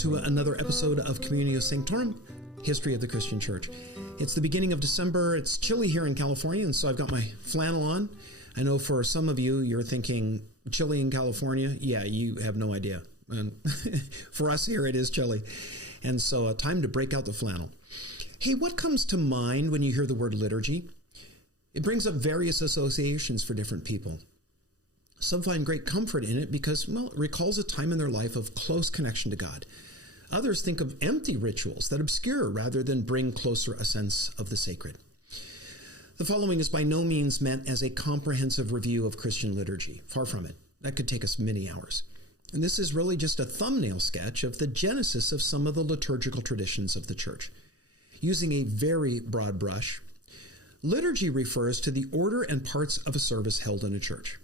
to another episode of Communio Sanctorum, History of the Christian Church. It's the beginning of December. It's chilly here in California, and so I've got my flannel on. I know for some of you, you're thinking, chilly in California? Yeah, you have no idea. And for us here, it is chilly. And so time to break out the flannel. Hey, what comes to mind when you hear the word liturgy? It brings up various associations for different people. Some find great comfort in it because, well, it recalls a time in their life of close connection to God. Others think of empty rituals that obscure rather than bring closer a sense of the sacred. The following is by no means meant as a comprehensive review of Christian liturgy. Far from it. That could take us many hours. And this is really just a thumbnail sketch of the genesis of some of the liturgical traditions of the Church. Using a very broad brush, liturgy refers to the order and parts of a service held in a church.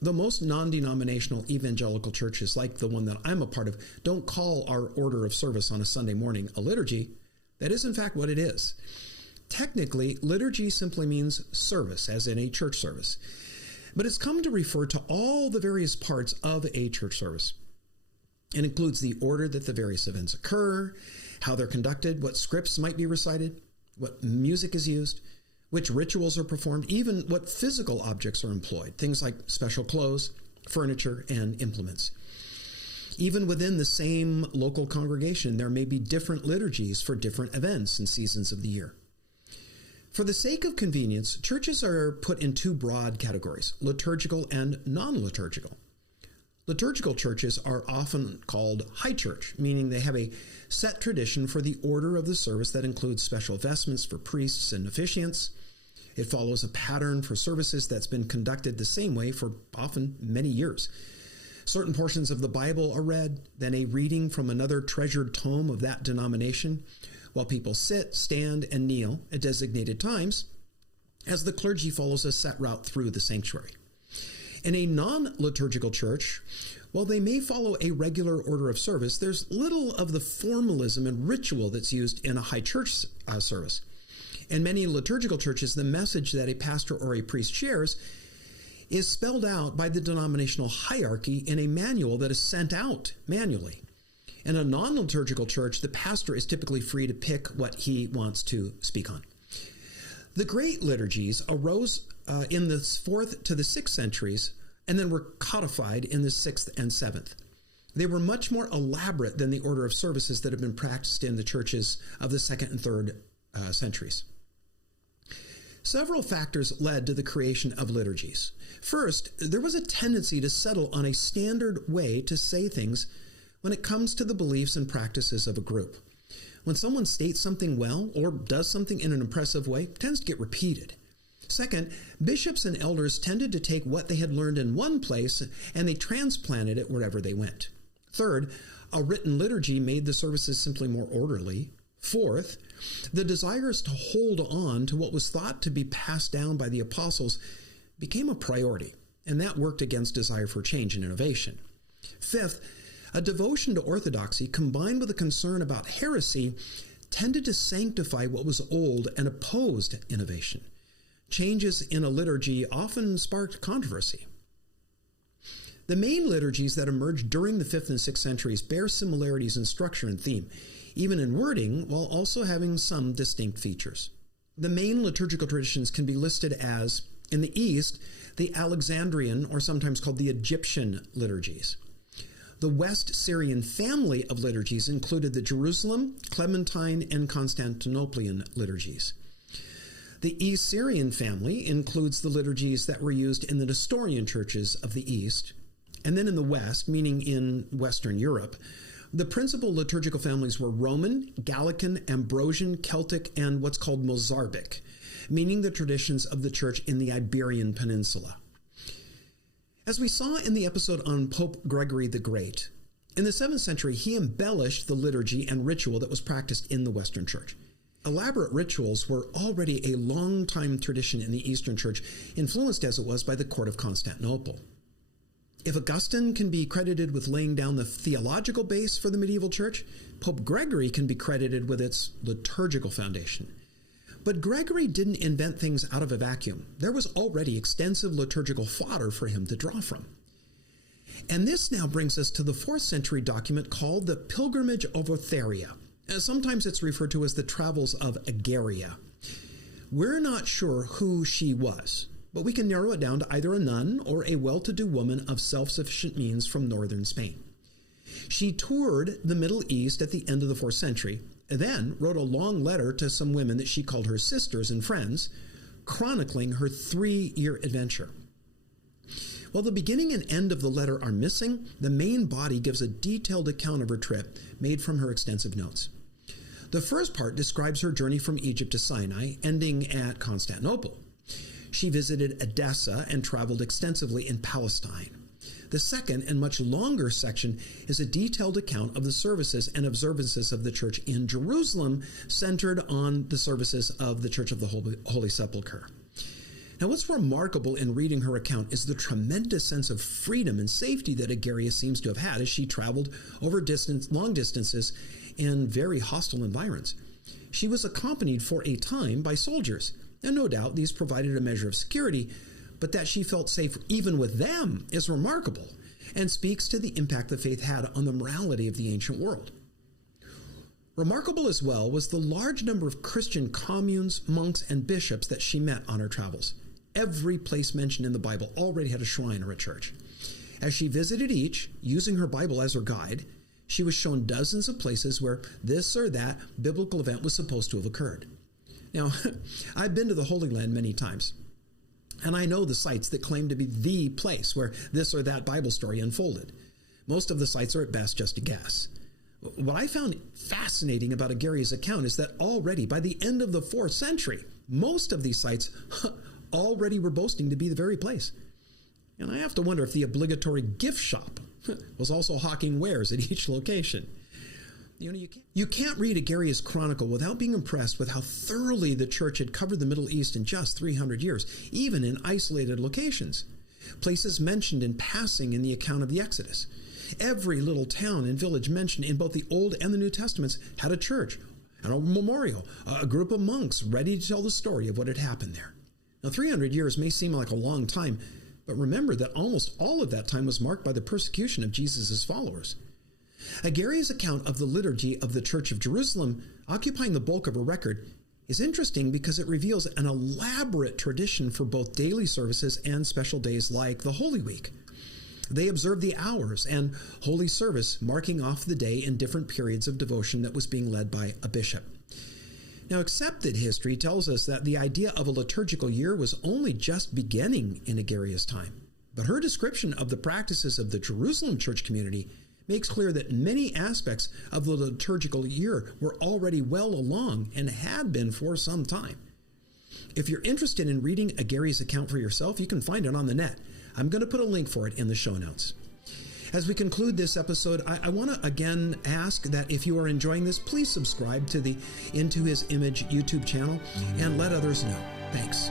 The most non-denominational evangelical churches, like the one that I'm a part of, don't call our order of service on a Sunday morning a liturgy. That is, in fact, what it is. Technically, liturgy simply means service, as in a church service. But it's come to refer to all the various parts of a church service. It includes the order that the various events occur, how they're conducted, what scripts might be recited, what music is used, which rituals are performed, even what physical objects are employed, things like special clothes, furniture, and implements. Even within the same local congregation, there may be different liturgies for different events and seasons of the year. For the sake of convenience, churches are put in two broad categories, liturgical and non-liturgical. Liturgical churches are often called high church, meaning they have a set tradition for the order of the service that includes special vestments for priests and officiants. It follows a pattern for services that's been conducted the same way for often many years. Certain portions of the Bible are read, then a reading from another treasured tome of that denomination, while people sit, stand, and kneel at designated times as the clergy follows a set route through the sanctuary. In a non-liturgical church, while they may follow a regular order of service, there's little of the formalism and ritual that's used in a high church service. In many liturgical churches, the message that a pastor or a priest shares is spelled out by the denominational hierarchy in a manual that is sent out manually. In a non-liturgical church, the pastor is typically free to pick what he wants to speak on. The great liturgies arose in the 4th to the 6th centuries and then were codified in the 6th and 7th. They were much more elaborate than the order of services that have been practiced in the churches of the 2nd and 3rd centuries. Several factors led to the creation of liturgies. First, there was a tendency to settle on a standard way to say things when it comes to the beliefs and practices of a group. When someone states something well or does something in an impressive way, it tends to get repeated. Second, bishops and elders tended to take what they had learned in one place and they transplanted it wherever they went. Third, a written liturgy made the services simply more orderly. Fourth, the desires to hold on to what was thought to be passed down by the apostles became a priority, and that worked against desire for change and innovation. Fifth, a devotion to orthodoxy combined with a concern about heresy tended to sanctify what was old and opposed innovation. Changes in a liturgy often sparked controversy. The main liturgies that emerged during the 5th and 6th centuries bear similarities in structure and theme, even in wording, while also having some distinct features. The main liturgical traditions can be listed as, in the East, the Alexandrian, or sometimes called the Egyptian liturgies. The West Syrian family of liturgies included the Jerusalem, Clementine, and Constantinopolitan liturgies. The East Syrian family includes the liturgies that were used in the Nestorian churches of the East. And then in the West, meaning in Western Europe, the principal liturgical families were Roman, Gallican, Ambrosian, Celtic, and what's called Mozarabic, meaning the traditions of the church in the Iberian Peninsula. As we saw in the episode on Pope Gregory the Great, in the 7th century, he embellished the liturgy and ritual that was practiced in the Western Church. Elaborate rituals were already a long-time tradition in the Eastern Church, influenced as it was by the court of Constantinople. If Augustine can be credited with laying down the theological base for the medieval church, Pope Gregory can be credited with its liturgical foundation. But Gregory didn't invent things out of a vacuum. There was already extensive liturgical fodder for him to draw from. And this now brings us to the 4th century document called the Pilgrimage of Etheria. Sometimes it's referred to as the Travels of Egeria. We're not sure who she was, but we can narrow it down to either a nun or a well-to-do woman of self-sufficient means from northern Spain. She toured the Middle East at the end of the 4th century, and then wrote a long letter to some women that she called her sisters and friends, chronicling her 3-year adventure. While the beginning and end of the letter are missing, the main body gives a detailed account of her trip made from her extensive notes. The first part describes her journey from Egypt to Sinai, ending at Constantinople. She visited Edessa and traveled extensively in Palestine. The second and much longer section is a detailed account of the services and observances of the church in Jerusalem, centered on the services of the Church of the Holy Sepulchre. Now, what's remarkable in reading her account is the tremendous sense of freedom and safety that Egeria seems to have had as she traveled over long distances in very hostile environs. She was accompanied for a time by soldiers, and no doubt these provided a measure of security, but that she felt safe even with them is remarkable and speaks to the impact the faith had on the morality of the ancient world. Remarkable as well was the large number of Christian communes, monks, and bishops that she met on her travels. Every place mentioned in the Bible already had a shrine or a church. As she visited each, using her Bible as her guide, she was shown dozens of places where this or that biblical event was supposed to have occurred. Now, I've been to the Holy Land many times, and I know the sites that claim to be the place where this or that Bible story unfolded. Most of the sites are at best just a guess. What I found fascinating about Egeria's account is that already by the end of the 4th century, most of these sites already were boasting to be the very place. And I have to wonder if the obligatory gift shop was also hawking wares at each location. You can't read Egeria's chronicle without being impressed with how thoroughly the church had covered the Middle East in just 300 years, even in isolated locations. Places mentioned in passing in the account of the Exodus. Every little town and village mentioned in both the Old and the New Testaments had a church, and a memorial, a group of monks ready to tell the story of what had happened there. Now, 300 years may seem like a long time, but remember that almost all of that time was marked by the persecution of Jesus' followers. Egeria's account of the liturgy of the Church of Jerusalem, occupying the bulk of her record, is interesting because it reveals an elaborate tradition for both daily services and special days like the Holy Week. They observed the hours and holy service, marking off the day in different periods of devotion that was being led by a bishop. Now, accepted history tells us that the idea of a liturgical year was only just beginning in Egeria's time, but her description of the practices of the Jerusalem church community makes clear that many aspects of the liturgical year were already well along and had been for some time. If you're interested in reading Egeria's account for yourself, you can find it on the net. I'm going to put a link for it in the show notes. As we conclude this episode, I want to again ask that if you are enjoying this, please subscribe to the Into His Image YouTube channel and let others know. Thanks.